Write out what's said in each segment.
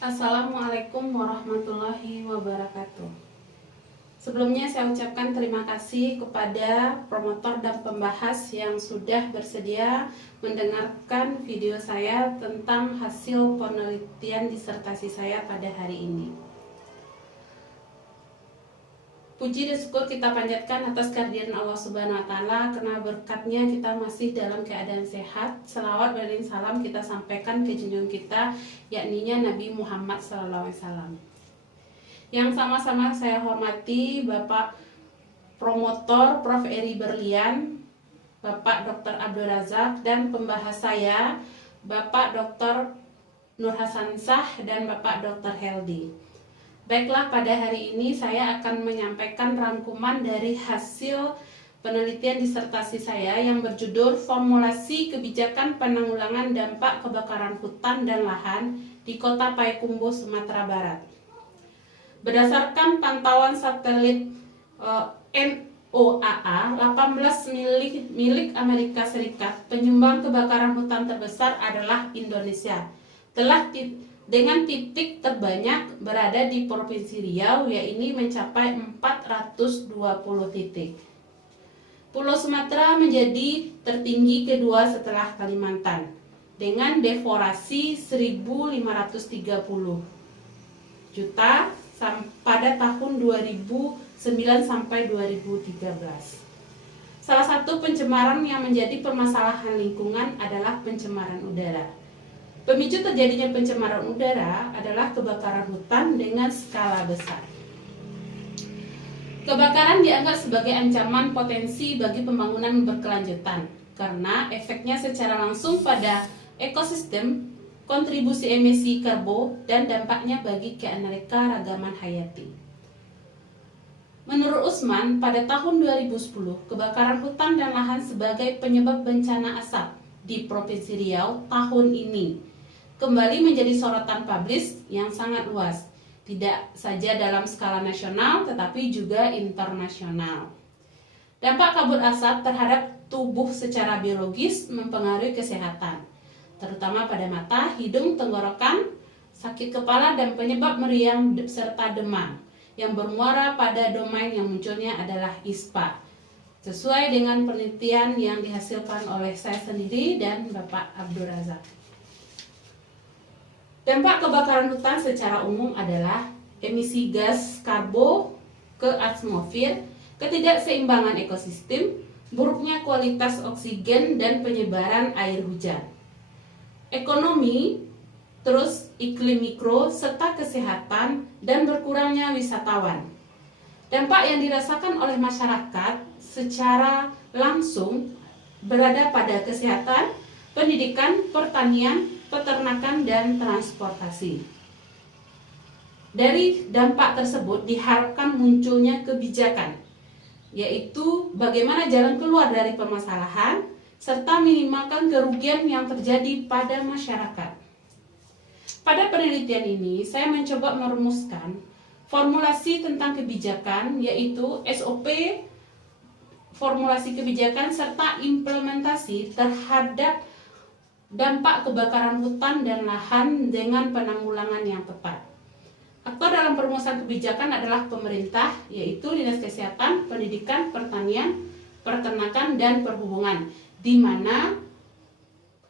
Assalamualaikum warahmatullahi wabarakatuh. Sebelumnya saya ucapkan terima kasih kepada promotor dan pembahas yang sudah bersedia mendengarkan video saya tentang hasil penelitian disertasi saya pada hari ini. Puji dan syukur kita panjatkan atas kehadiran Allah Subhanahu wa Ta'ala, karena berkatnya kita masih dalam keadaan sehat. Selawat dan salam kita sampaikan ke junjungan kita, yakninya Nabi Muhammad SAW. Yang sama-sama saya hormati Bapak Promotor Prof. Eri Berlian, Bapak Dr. Abdul Razak, dan pembahas saya Bapak Dr. Nur Hasansah dan Bapak Dr. Heldi. Baiklah, pada hari ini saya akan menyampaikan rangkuman dari hasil penelitian disertasi saya yang berjudul Formulasi Kebijakan Penanggulangan Dampak Kebakaran Hutan dan Lahan di Kota Payakumbuh, Sumatera Barat. Berdasarkan pantauan satelit NOAA 18 milik Amerika Serikat, penyumbang kebakaran hutan terbesar adalah Indonesia. Dengan titik terbanyak berada di Provinsi Riau, yaitu mencapai 420 titik. Pulau Sumatera menjadi tertinggi kedua setelah Kalimantan dengan deforasi 1.530 juta pada tahun 2009 sampai 2013. Salah satu pencemaran yang menjadi permasalahan lingkungan adalah pencemaran udara. Pemicu terjadinya pencemaran udara adalah kebakaran hutan dengan skala besar. Kebakaran dianggap sebagai ancaman potensi bagi pembangunan berkelanjutan karena efeknya secara langsung pada ekosistem, kontribusi emisi karbon, dan dampaknya bagi keanekaragaman hayati. Menurut Usman, pada tahun 2010, kebakaran hutan dan lahan sebagai penyebab bencana asap di Provinsi Riau tahun ini kembali menjadi sorotan publik yang sangat luas, tidak saja dalam skala nasional tetapi juga internasional. Dampak kabut asap terhadap tubuh secara biologis mempengaruhi kesehatan, terutama pada mata, hidung, tenggorokan, sakit kepala, dan penyebab meriang serta demam yang bermuara pada domain yang munculnya adalah ISPA, sesuai dengan penelitian yang dihasilkan oleh saya sendiri dan Bapak Abdul Razak. Dampak kebakaran hutan secara umum adalah emisi gas karbon ke atmosfer, ketidakseimbangan ekosistem, buruknya kualitas oksigen, dan penyebaran air hujan. Ekonomi, terus iklim mikro, serta kesehatan, dan berkurangnya wisatawan. Dampak yang dirasakan oleh masyarakat secara langsung berada pada kesehatan, pendidikan, pertanian, peternakan, dan transportasi. Dari dampak tersebut diharapkan munculnya kebijakan, yaitu bagaimana jalan keluar dari permasalahan serta minimalkan kerugian yang terjadi pada masyarakat. Pada penelitian ini saya mencoba merumuskan formulasi tentang kebijakan, yaitu SOP, formulasi kebijakan serta implementasi terhadap dampak kebakaran hutan dan lahan dengan penanggulangan yang tepat. Aktor dalam perumusan kebijakan adalah pemerintah, yaitu Dinas Kesehatan, Pendidikan, Pertanian, Peternakan, dan Perhubungan, di mana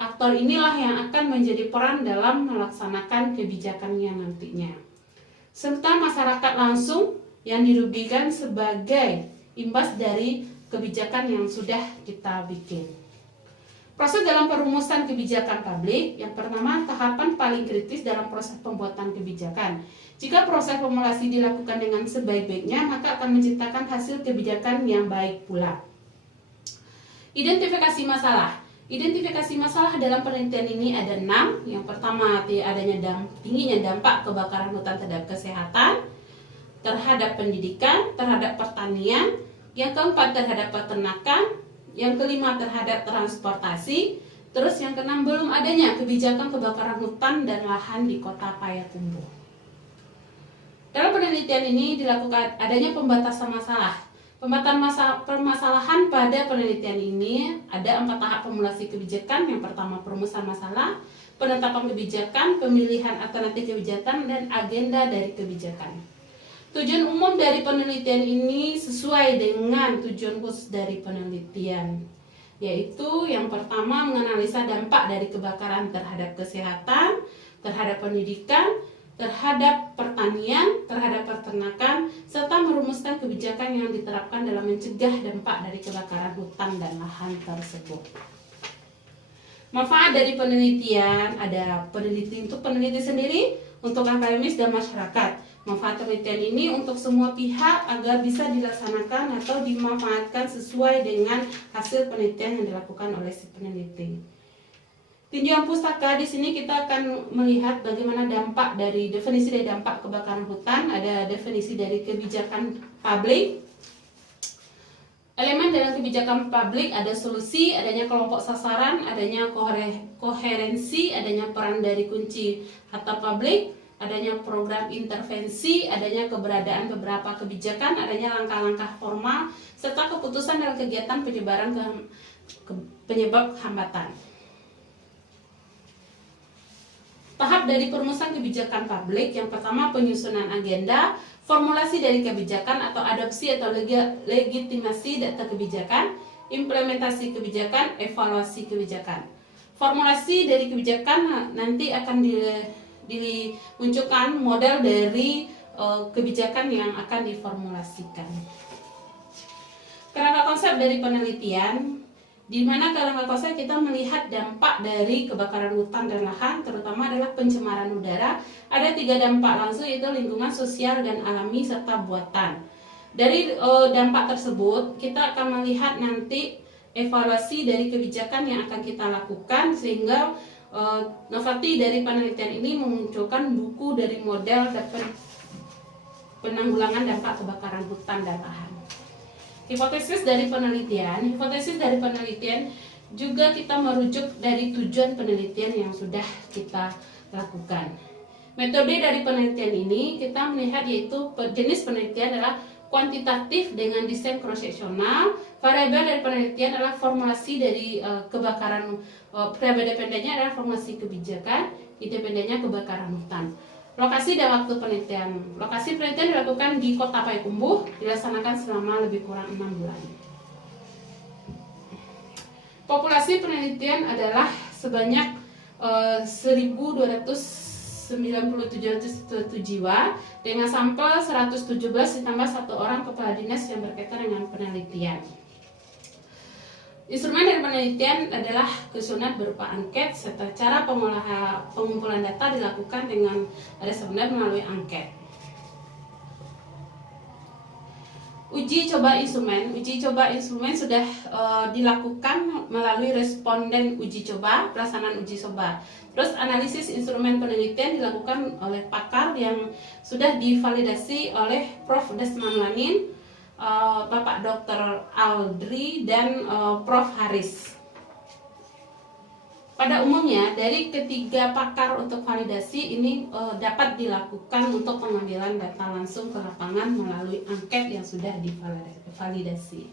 aktor inilah yang akan menjadi peran dalam melaksanakan kebijakannya nantinya. Serta masyarakat langsung yang dirugikan sebagai imbas dari kebijakan yang sudah kita bikin. Proses dalam perumusan kebijakan publik. Yang pertama, tahapan paling kritis dalam proses pembuatan kebijakan. Jika proses formulasi dilakukan dengan sebaik-baiknya, maka akan menciptakan hasil kebijakan yang baik pula. Identifikasi masalah. Identifikasi masalah dalam penelitian ini ada 6. Yang pertama, tingginya dampak kebakaran hutan terhadap kesehatan, terhadap pendidikan, terhadap pertanian. Yang keempat, terhadap peternakan. Yang kelima, terhadap transportasi. Terus yang keenam, belum adanya kebijakan kebakaran hutan dan lahan di Kota Payakumbuh. Dalam penelitian ini dilakukan adanya pembatasan masalah Permasalahan pada penelitian ini ada 4 tahap formulasi kebijakan. Yang pertama, perumusan masalah, penetapan kebijakan, pemilihan alternatif kebijakan, dan agenda dari kebijakan. Tujuan umum dari penelitian ini sesuai dengan tujuan khusus dari penelitian, yaitu yang pertama menganalisa dampak dari kebakaran terhadap kesehatan, terhadap pendidikan, terhadap pertanian, terhadap peternakan, serta merumuskan kebijakan yang diterapkan dalam mencegah dampak dari kebakaran hutan dan lahan tersebut. Manfaat dari penelitian ada peneliti untuk peneliti sendiri, untuk akademis dan masyarakat. Manfaat penelitian ini untuk semua pihak agar bisa dilaksanakan atau dimanfaatkan sesuai dengan hasil penelitian yang dilakukan oleh si peneliti. Tinjauan pustaka, di sini kita akan melihat bagaimana dampak dari definisi dari dampak kebakaran hutan. Ada definisi dari kebijakan publik. Elemen dalam kebijakan publik ada solusi, adanya kelompok sasaran, adanya koherensi, adanya peran dari kunci kata publik, adanya program intervensi, adanya keberadaan beberapa kebijakan, adanya langkah-langkah formal, serta keputusan dalam kegiatan penyebaran penyebab hambatan. Tahap dari perumusan kebijakan publik, yang pertama penyusunan agenda, formulasi dari kebijakan atau adopsi atau legitimasi data kebijakan, implementasi kebijakan, evaluasi kebijakan. Formulasi dari kebijakan nanti akan dimunculkan model dari kebijakan yang akan diformulasikan. Kerangka konsep dari penelitian, di mana kerangka konsep kita melihat dampak dari kebakaran hutan dan lahan, terutama adalah pencemaran udara. Ada 3 dampak langsung, yaitu lingkungan, sosial, dan alami, serta buatan. Dari dampak tersebut, kita akan melihat nanti evaluasi dari kebijakan yang akan kita lakukan, sehingga Novati dari penelitian ini memunculkan buku dari model penanggulangan dampak kebakaran hutan dan lahan. Hipotesis dari penelitian juga kita merujuk dari tujuan penelitian yang sudah kita lakukan. Metode dari penelitian ini kita melihat yaitu jenis penelitian adalah kuantitatif dengan desain cross-seksional. Variabel dari penelitian adalah formulasi dari kebakaran, variabel dependennya adalah formulasi kebijakan, independennya kebakaran hutan. Lokasi dan waktu penelitian. Lokasi penelitian dilakukan di Kota Payakumbuh, dilaksanakan selama lebih kurang 6 bulan. Populasi penelitian adalah sebanyak 1.297 jiwa dengan sampel 117 ditambah 1 orang kepala dinas yang berkaitan dengan penelitian. Instrumen dari penelitian adalah kesusunan berupa angket, serta cara pengumpulan data dilakukan dengan sebenarnya melalui angket. Uji coba instrumen sudah dilakukan melalui responden uji coba, pelaksanaan uji coba. Terus analisis instrumen penelitian dilakukan oleh pakar yang sudah divalidasi oleh Prof. Desmond Lanin, Bapak Dr. Aldri, dan Prof. Haris. Pada umumnya dari ketiga pakar untuk validasi ini dapat dilakukan untuk pengambilan data langsung ke lapangan melalui angket yang sudah divalidasi.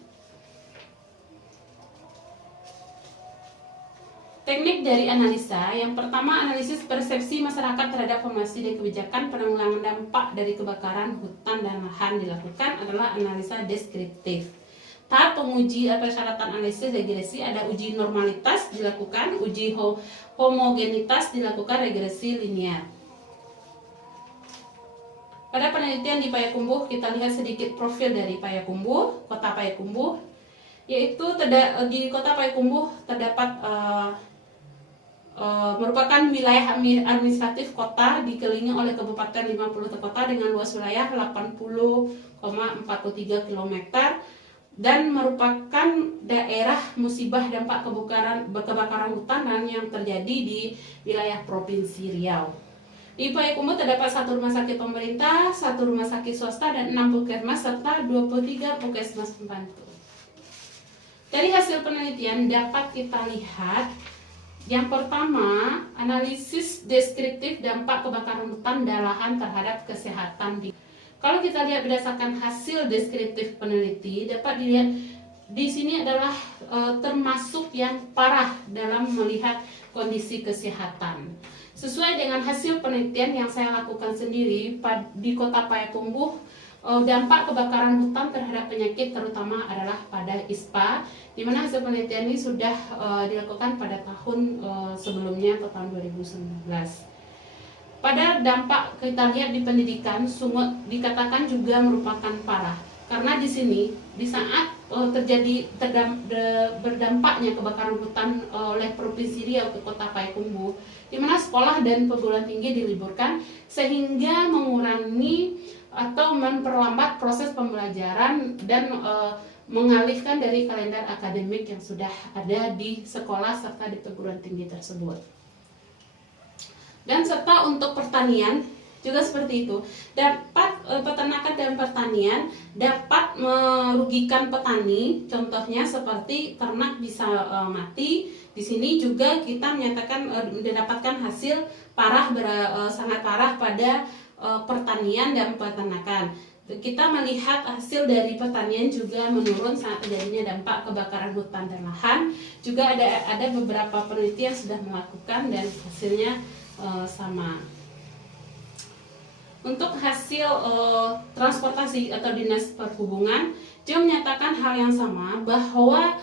Teknik dari analisa, yang pertama analisis persepsi masyarakat terhadap formulasi dan kebijakan penanggulangan dampak dari kebakaran hutan dan lahan dilakukan adalah analisa deskriptif. Tahap penguji persyaratan analisis regresi ada uji normalitas dilakukan, uji homogenitas dilakukan, regresi linear. Pada penelitian di Payakumbuh kita lihat sedikit profil dari Payakumbuh, Kota Payakumbuh, yaitu di Kota Payakumbuh terdapat merupakan wilayah administratif kota dikelilingi oleh kabupaten 50 kota dengan luas wilayah 80,43 km dan merupakan daerah musibah dampak kebakaran hutan dan yang terjadi di wilayah Provinsi Riau. Di Payakumbuh terdapat 1 rumah sakit pemerintah, 1 rumah sakit swasta, dan 6 puskesmas serta 23 puskesmas pembantu. Dari hasil penelitian dapat kita lihat, yang pertama, analisis deskriptif dampak kebakaran hutan dan lahan terhadap kesehatan. Kalau kita lihat berdasarkan hasil deskriptif peneliti, dapat dilihat di sini adalah termasuk yang parah dalam melihat kondisi kesehatan. Sesuai dengan hasil penelitian yang saya lakukan sendiri di Kota Payakumbuh, dampak kebakaran hutan terhadap penyakit terutama adalah pada ISPA, di mana hasil penelitian ini sudah dilakukan pada tahun sebelumnya atau tahun 2019. Pada dampak kita lihat di pendidikan, sungguh dikatakan juga merupakan parah, karena di sini di saat terjadi berdampaknya kebakaran hutan oleh Provinsi Riau ke Kota Payakumbuh, di mana sekolah dan perguruan tinggi diliburkan sehingga mengurangi atau memperlambat proses pembelajaran dan mengalihkan dari kalender akademik yang sudah ada di sekolah serta di perguruan tinggi tersebut. Dan serta untuk pertanian juga seperti itu, dapat peternakan dan pertanian dapat merugikan petani, contohnya seperti ternak bisa mati. Di sini juga kita menyatakan mendapatkan hasil parah, sangat parah pada pertanian dan peternakan. Kita melihat hasil dari pertanian juga menurun saat terjadinya dampak kebakaran hutan dan lahan. Juga ada beberapa penelitian sudah melakukan dan hasilnya sama. Untuk hasil transportasi atau dinas perhubungan juga menyatakan hal yang sama, bahwa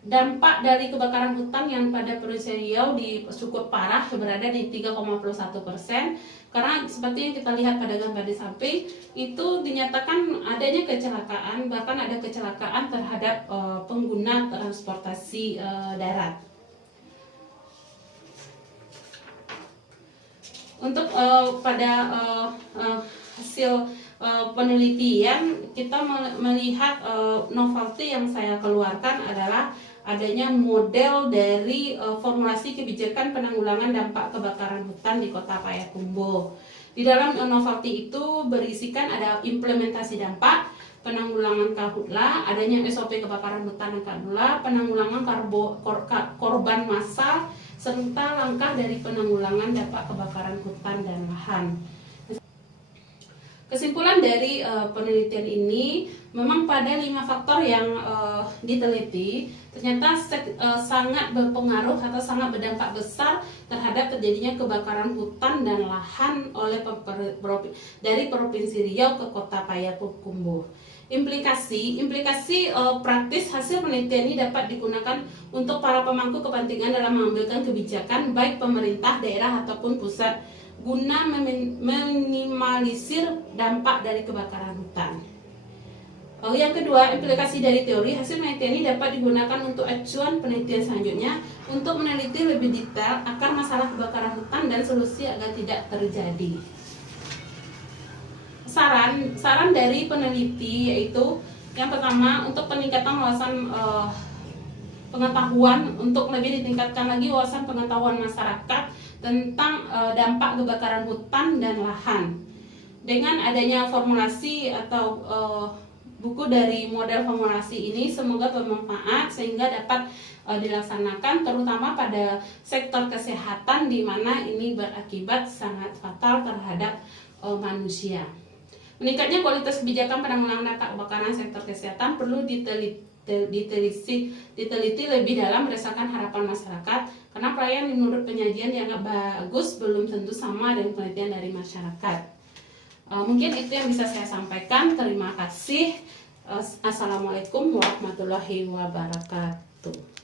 dampak dari kebakaran hutan yang pada Provinsi Riau cukup parah, berada di 3,1%, karena seperti yang kita lihat pada gambar di samping itu dinyatakan adanya kecelakaan, bahkan ada kecelakaan terhadap pengguna transportasi darat. Untuk pada hasil penelitian, kita melihat novelty yang saya keluarkan adalah adanya model dari formulasi kebijakan penanggulangan dampak kebakaran hutan di Kota Payakumbuh. Di dalam novelty itu berisikan ada implementasi dampak, penanggulangan karhutla, adanya SOP kebakaran hutan dan karhutla, penanggulangan korban massal, serta langkah dari penanggulangan dampak kebakaran hutan dan lahan. Kesimpulan dari penelitian ini, memang pada 5 faktor yang diteliti ternyata sangat berpengaruh atau sangat berdampak besar terhadap terjadinya kebakaran hutan dan lahan oleh dari Provinsi Riau ke Kota Payakumbuh. Implikasi praktis hasil penelitian ini dapat digunakan untuk para pemangku kepentingan dalam mengambilkan kebijakan baik pemerintah daerah ataupun pusat guna meminimalisir dampak dari kebakaran hutan. Yang kedua, implikasi dari teori hasil penelitian ini dapat digunakan untuk acuan penelitian selanjutnya untuk meneliti lebih detail akar masalah kebakaran hutan dan solusi agar tidak terjadi. Saran dari peneliti yaitu yang pertama, untuk peningkatan wawasan pengetahuan, untuk lebih ditingkatkan lagi wawasan pengetahuan masyarakat tentang dampak kebakaran hutan dan lahan. Dengan adanya formulasi atau buku dari model formulasi ini semoga bermanfaat sehingga dapat dilaksanakan terutama pada sektor kesehatan, di mana ini berakibat sangat fatal terhadap manusia. Meningkatnya kualitas kebijakan penanggulangan dampak kebakaran sektor kesehatan perlu diteliti lebih dalam berdasarkan harapan masyarakat, karena pelayanan menurut penyajian dianggap bagus belum tentu sama dengan penelitian dari masyarakat. Mungkin itu yang bisa saya sampaikan. Terima kasih. Assalamualaikum warahmatullahi wabarakatuh.